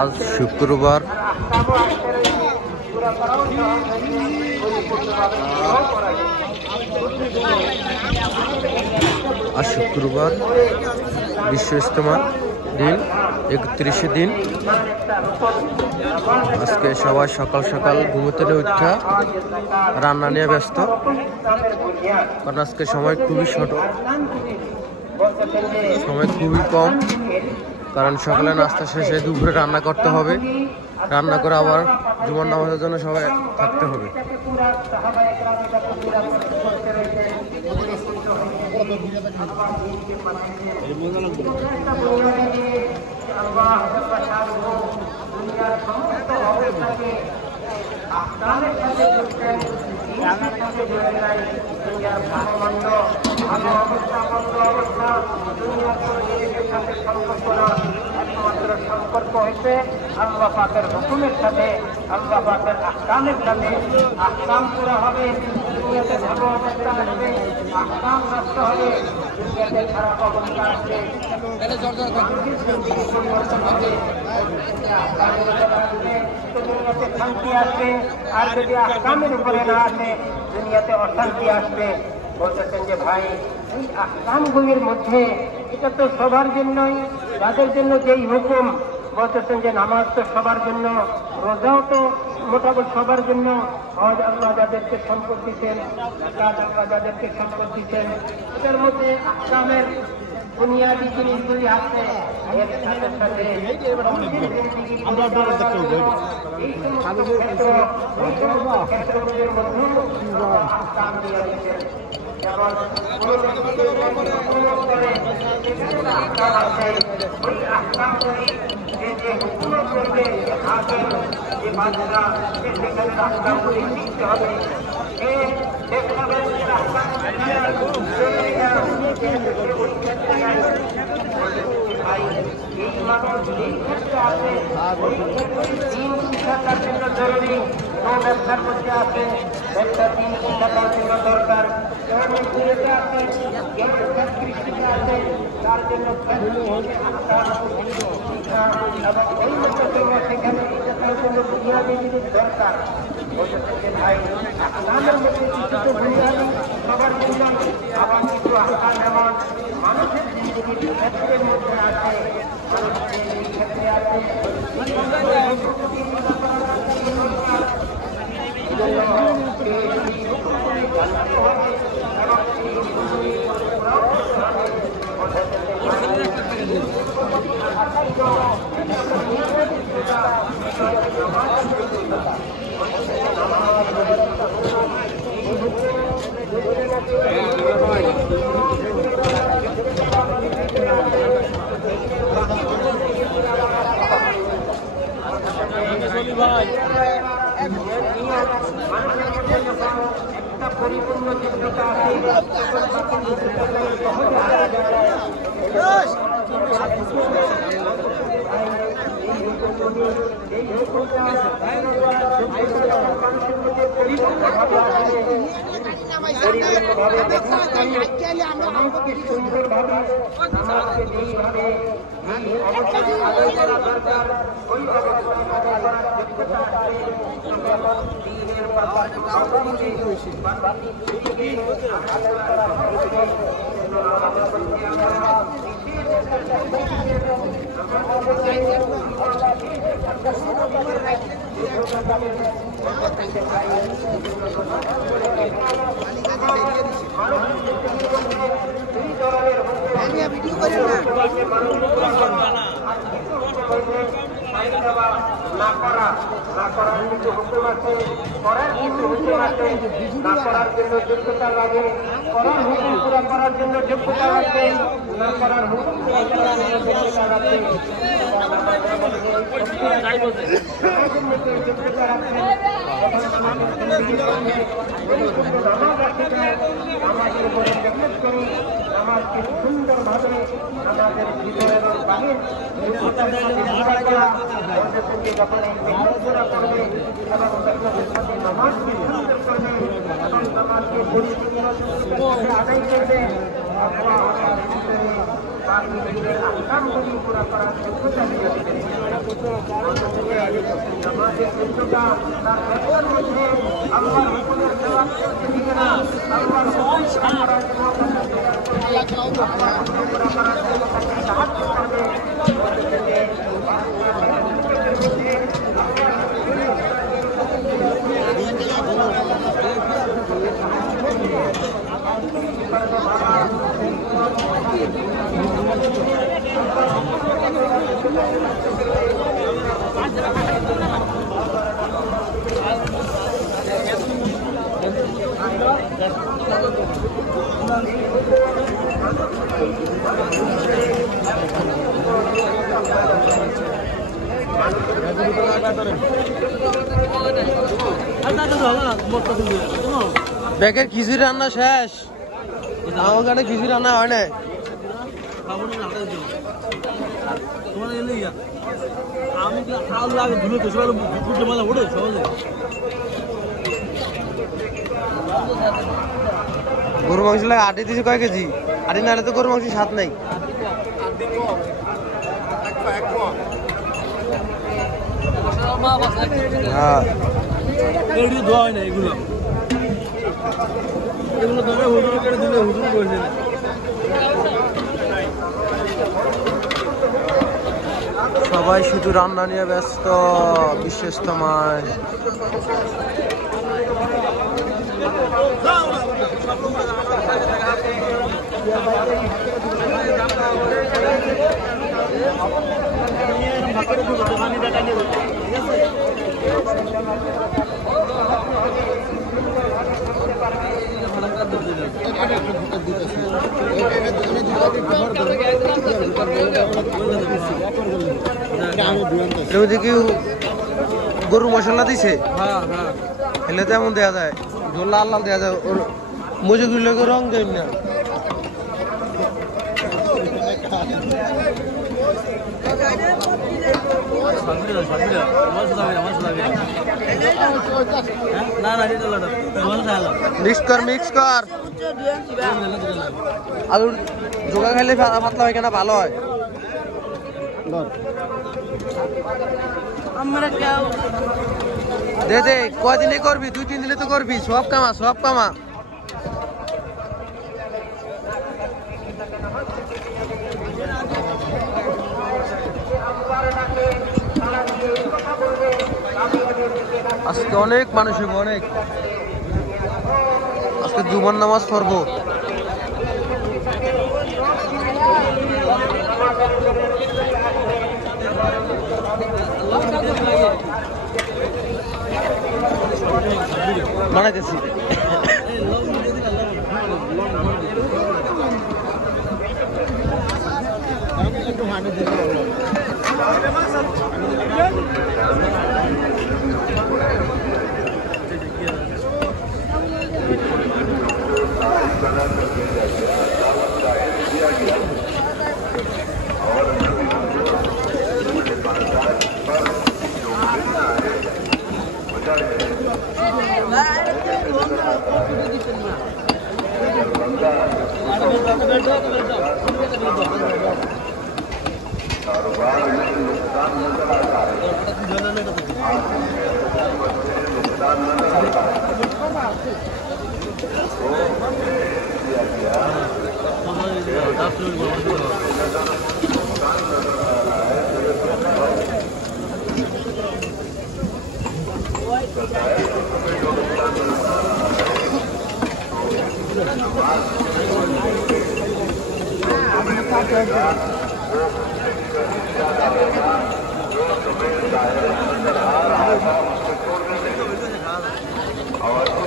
আজ শুক্রবার বিশ্ব ইজতেমার দিন 31 দিন। আজকে সবাই সকাল সকাল ঘুমোতে উঠা রান্না নিয়ে ব্যস্ত, কারণ আজকে সময় খুবই ছোট, সময় খুবই কম, কারণ সকালে নাস্তা শেষে দুপুরে রান্না করতে হবে, রান্না করে আবার জুমার নামাজের জন্য সবাই থাকতে হবে। সম্পর্ক হয়েছে আল্লাহ পাকের হুকুমের সাথে, আল্লাহ পাকের আহকামের সাথে। আহকাম পুরা হবে, দুনিয়াতে ভালো অবস্থা আসবে, আহকাম নষ্ট হবে, দুনিয়াতে খারাপ অবস্থা আসবে, দুনিয়াতে শান্তি আসবে। আর যদি আহকামের উপরে না আসে, দুনিয়াতে অশান্তি আসবে। বলতেছেন যে ভাই, এই আহকামগুলির মধ্যে এটা তো সবার জন্যই, যাদের জন্য যেই হুকুম, বলতেছেন যে নামাজ তো সবার জন্য, রোজাও তো মোটামুটি সবার জন্য, হজ আল্লাহ যাদেরকে সম্পদ দিচ্ছেন, জাকাত আল্লাহ যাদেরকে সম্পদ দিচ্ছেন, এটার মধ্যে আহকামের বুনিয়াদী জিনিসগুলি আছে। এর সাথে সাথে এই সমস্ত ক্ষেত্রগুলির মধ্যেও আহকাম দিয়ে দিচ্ছেন। যেমন কোন ব্যক্তিকে হুকুমত করে সেখানে আহকাম আছে, ওই আহকামগুলি যে হুকুমত করবে হাকিম, যে বাদশা, সেখানে আহকামগুলি শিখতে হবে। এই মানুষ এই ক্ষেত্রে আছে, ওই ক্ষেত্রে দিন শিক্ষার জন্য জরুরি। কেউ ব্যবসার মধ্যে আছে, ব্যবসা দিন শিক্ষার জন্য দরকার। কেউ মন্দিরেতে আছে, কেউ কৃষিতে আছে, তার জন্য শিক্ষা এবং ওই মতো কেউ সেখানে শিক্ষার জন্য বুনিয়াদী জিনিস দরকার। বলতেছে ভাই, আহকামের মধ্যে কিছু তো বুনিয়াদী সবার জন্য, আবার কিছু আহকাম এমন মানুষের জিন্দগির ক্ষেত্রের মধ্যে আছে, ক্ষেত্রে আছে। একটা পরিপূর্ণ চিন্তা আছে, সুন্দরভাবে আমাকে যেইভাবে অবশ্যই আদায় করা দরকার, ওই অবস্থায় আদায় করার যোগ্যতা আছে। দিনের না করার কিছু হুকুম আছে, করার কিছু হুকুম আছে। না করার জন্য যোগ্যতা লাগে, করার হুকুম পুরা করার জন্য যোগ্যতা লাগবে, না করার হুকুম পুরা করার জন্য যোগ্যতা লাগবে। যোগ্যতা রাখবেন, আমাদের উপরে মেহনত করি, আমাকে সুন্দরভাবে আমাদের ভিতরে এবং বাহির যখন এই মেহনত পুরা করবে এবং নামাজকে সুন্দর করবে এবং যে পরিস্থিতি আদায় করবে আহকামগুলি পুরা করার যোগ্যতা দিয়ে দেবেন। সমাজের যোগ্যতা তার ব্যবসার মধ্যে আল্লাহর হুকুমের জবাব করতে দিবে না, আল্লাহর হুকুম পুরা করার জন্য আল্লাহর হুকুম পুরা করার জন্য তাকে সাহায্য করবে। ব্যাগের খিচুড়ি রান্না শেষ, আমার ওখানে খিচুড়ি রান্না হয় না। গরু মাংস লাগে আটি দিয়েছে কয় কেজি? আটি নাহলে তো গরু মাংস স্বাদ নাই। হ্যাঁ ধোয়া হয় না এগুলো, এগুলো ধরে হুজুর করে দিলে হুজুর করে দিলে। সবাই শুধু রান্না নিয়ে ব্যস্ত। বিশ্বস্ত মাস কি গরু মশলা দিছে, এলে তো এমন দেওয়া যায়, লাল লাল দেওয়া যায়। ওর মজুগুলো রং দেয় না। মিক্স কর মিক্স কর, আলুর জোগা খাইলে পাতলা হয় কেনা ভালো হয়। দে দে কয়দিনে করবি? 2-3 দিনে তো করবি। সব কামা সব কামা। আজকে অনেক মানুষ হবে, অনেক। আজকে জুমার নামাজ পড়বো। বানাইতেছি और